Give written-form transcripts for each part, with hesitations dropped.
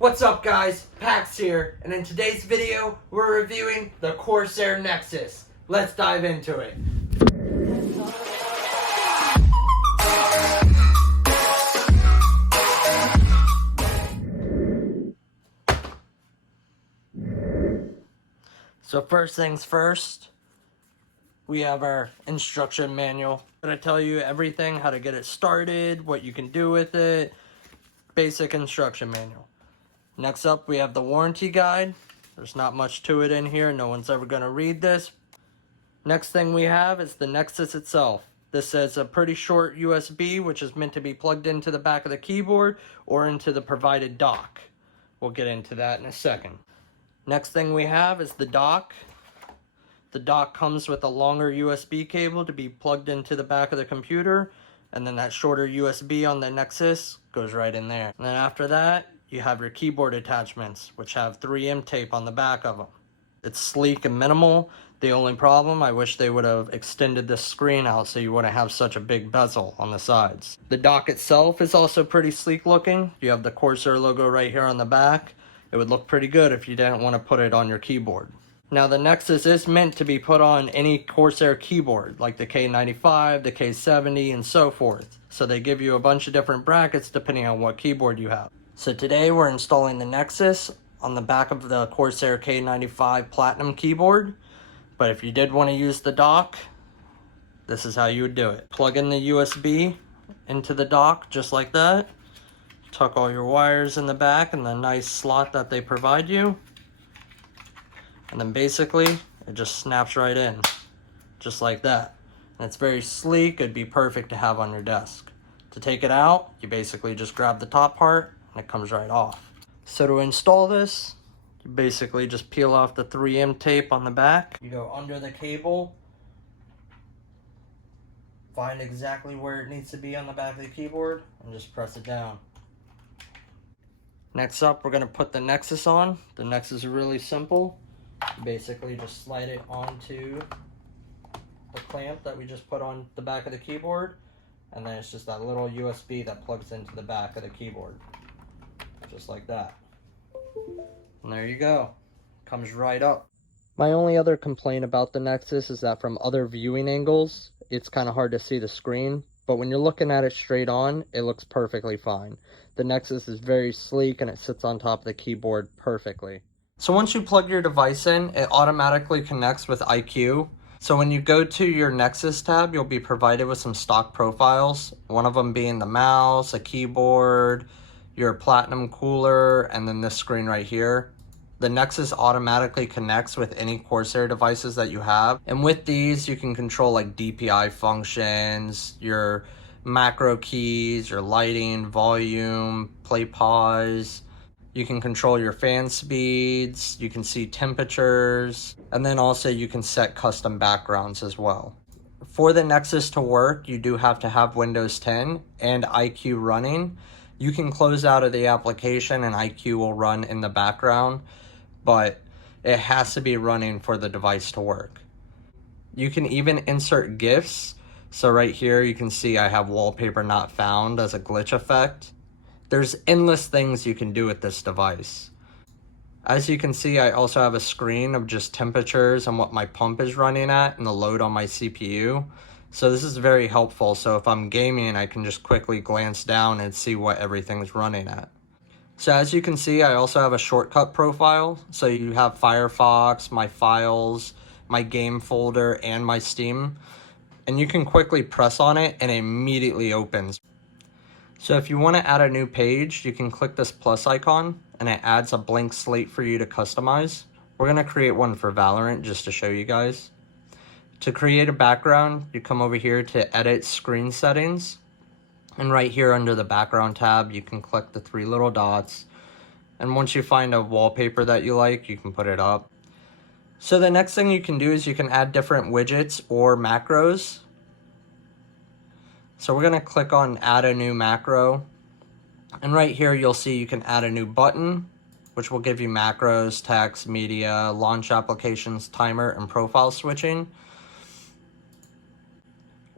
What's up guys, Pax here, and in today's video, we're reviewing the Corsair Nexus. Let's dive into it. So first things first, we have our instruction manual. I'm going to tell you everything, how to get it started, what you can do with it, basic instruction manual. Next up, we have the warranty guide. There's not much to it in here. No one's ever going to read this. Next thing we have is the Nexus itself. This is a pretty short USB, which is meant to be plugged into the back of the keyboard or into the provided dock. We'll get into that in a second. Next thing we have is the dock. The dock comes with a longer USB cable to be plugged into the back of the computer, and then that shorter USB on the Nexus goes right in there. And then after that, you have your keyboard attachments, which have 3M tape on the back of them. It's sleek and minimal. The only problem, I wish they would have extended this screen out so you wouldn't have such a big bezel on the sides. The dock itself is also pretty sleek looking. You have the Corsair logo right here on the back. It would look pretty good if you didn't want to put it on your keyboard. Now the Nexus is meant to be put on any Corsair keyboard, like the K95, the K70, and so forth. So they give you a bunch of different brackets depending on what keyboard you have. So today we're installing the Nexus on the back of the Corsair K95 Platinum keyboard. But if you did want to use the dock, this is how you would do it. Plug in the USB into the dock just like that. Tuck all your wires in the back in the nice slot that they provide you. And then basically, it just snaps right in, just like that. And it's very sleek. It'd be perfect to have on your desk. To take it out, you basically just grab the top part, and it comes right off. So to install this, you basically just peel off the 3M tape on the back. You go under the cable, find exactly where it needs to be on the back of the keyboard, and just press it down. Next up, we're going to put the Nexus on. The Nexus is really simple. You basically just slide it onto the clamp that we just put on the back of the keyboard, and then it's just that little USB that plugs into the back of the keyboard. Just like that. And there you go. Comes right up. My only other complaint about the Nexus is that from other viewing angles, it's kind of hard to see the screen, but when you're looking at it straight on, it looks perfectly fine. The Nexus is very sleek and it sits on top of the keyboard perfectly. So once you plug your device in, it automatically connects with iCUE. So when you go to your Nexus tab, you'll be provided with some stock profiles, one of them being the mouse, a keyboard, your Platinum cooler, and then this screen right here. The Nexus automatically connects with any Corsair devices that you have. And with these, you can control like DPI functions, your macro keys, your lighting, volume, play pause. You can control your fan speeds, you can see temperatures, and then also you can set custom backgrounds as well. For the Nexus to work, you do have to have Windows 10 and iCUE running. You can close out of the application and iCUE will run in the background, but it has to be running for the device to work. You can even insert GIFs. So right here you can see I have wallpaper not found as a glitch effect. There's endless things you can do with this device. As you can see, I also have a screen of just temperatures and what my pump is running at and the load on my CPU. So this is very helpful. So if I'm gaming, I can just quickly glance down and see what everything's running at. So as you can see, I also have a shortcut profile. So you have Firefox, my files, my game folder, and my Steam. And you can quickly press on it and it immediately opens. So if you want to add a new page, you can click this plus icon and it adds a blank slate for you to customize. We're going to create one for Valorant just to show you guys. To create a background, you come over here to edit screen settings. And right here under the background tab, you can click the three little dots. And once you find a wallpaper that you like, you can put it up. So the next thing you can do is you can add different widgets or macros. So we're going to click on add a new macro. And right here you'll see you can add a new button, which will give you macros, text, media, launch applications, timer, and profile switching.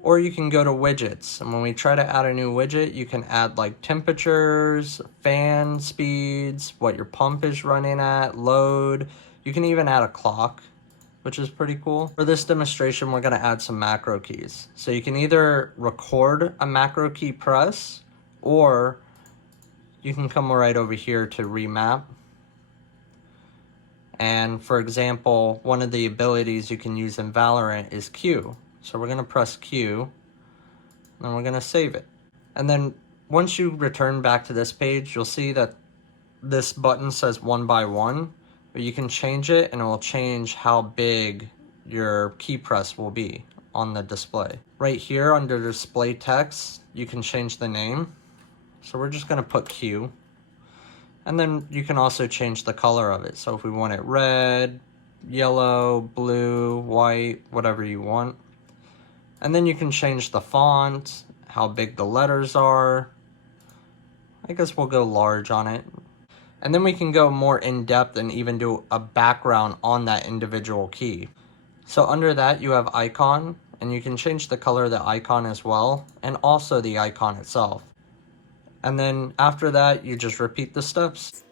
Or you can go to widgets, and when we try to add a new widget, you can add like temperatures, fan speeds, what your pump is running at, load. You can even add a clock, which is pretty cool. For this demonstration, we're gonna add some macro keys. So you can either record a macro key press, or you can come right over here to remap. And for example, one of the abilities you can use in Valorant is Q. So we're gonna press Q, and then we're gonna save it. And then once you return back to this page, you'll see that this button says 1 by 1, but you can change it and it will change how big your key press will be on the display. Right here under display text, you can change the name. So we're just gonna put Q. And then you can also change the color of it. So if we want it red, yellow, blue, white, whatever you want. And then you can change the font, how big the letters are. I guess we'll go large on it. And then we can go more in depth and even do a background on that individual key. So under that you have icon, and you can change the color of the icon as well, and also the icon itself. And then after that, you just repeat the steps.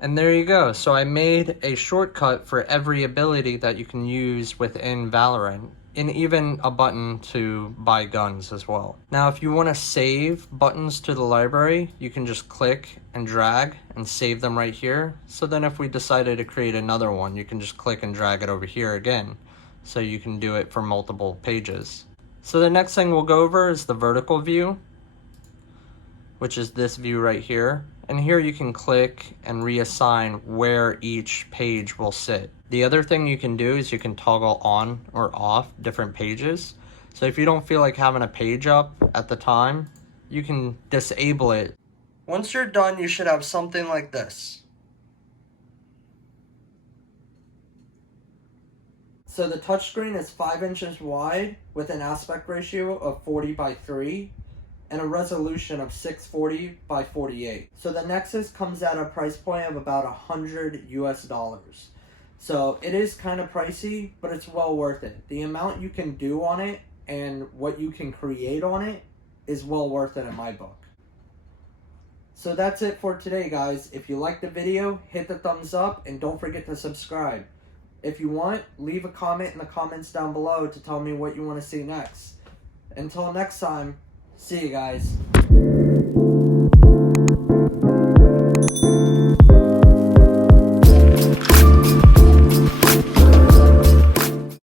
And there you go. So I made a shortcut for every ability that you can use within Valorant, and even a button to buy guns as well. Now, if you want to save buttons to the library, you can just click and drag and save them right here. So then if we decided to create another one, you can just click and drag it over here again. So you can do it for multiple pages. So the next thing we'll go over is the vertical view, which is this view right here. And here you can click and reassign where each page will sit. The other thing you can do is you can toggle on or off different pages. So if you don't feel like having a page up at the time, you can disable it. Once you're done, you should have something like this. So the touchscreen is 5 inches wide with an aspect ratio of 40 by 3. And a resolution of 640 by 48. So the Nexus comes at a price point of about $100 US. So it is kind of pricey, but it's well worth it. The amount you can do on it and what you can create on it is well worth it in my book. So that's it for today, guys. If you liked the video, hit the thumbs up and don't forget to subscribe. If you want, leave a comment in the comments down below to tell me what you want to see next. Until next time, see you guys.